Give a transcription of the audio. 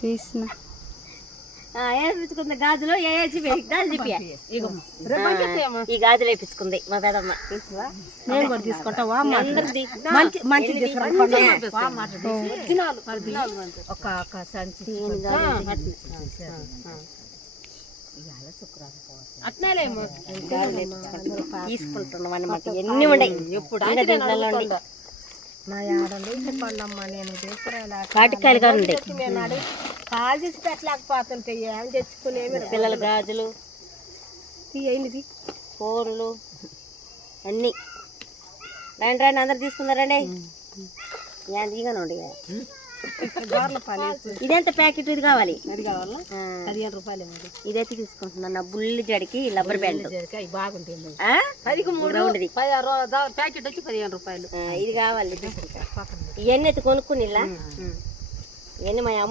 తీసిన వేపించుకుంది గాజులు గాజులు చెప్పి ఈ గాజులు వేపించుకుంది మా పెదమ్మ. నేను కూడా తీసుకుంటావా అందరిది మంచి ఒక సంచి తీసుకుంటున్నాం అన్నమాట. ఎన్ని ఉన్నాయి ఎప్పుడు నా ఏడండి పండమ్మా నేను తీసుకురాలే కాటికాయలు గారు ఉండే కాలు తీసి పెట్టలేకపోతుంటే ఏం తెచ్చుకునేవి పిల్లల గాజులు ఏంటిది ఫోన్లు అన్నీ. రండి రండి అందరు తీసుకున్నారండి. ఇగానండి ఇదెంత ప్యాకెట్? ఇది కావాలి. అది కావాలా? 15 రూపాయలు. ఇదైతే తీసుకుంటున్నాను. నా బుల్లి జడికి రబ్బర్ బ్యాండ్ బాగుంటుంది. 13 ప్యాకెట్ వచ్చి 15 రూపాయలు. ఇది కావాలి. ఇవన్నీ అయితే కొనుక్కుని ఇవన్నీ మా అమ్మ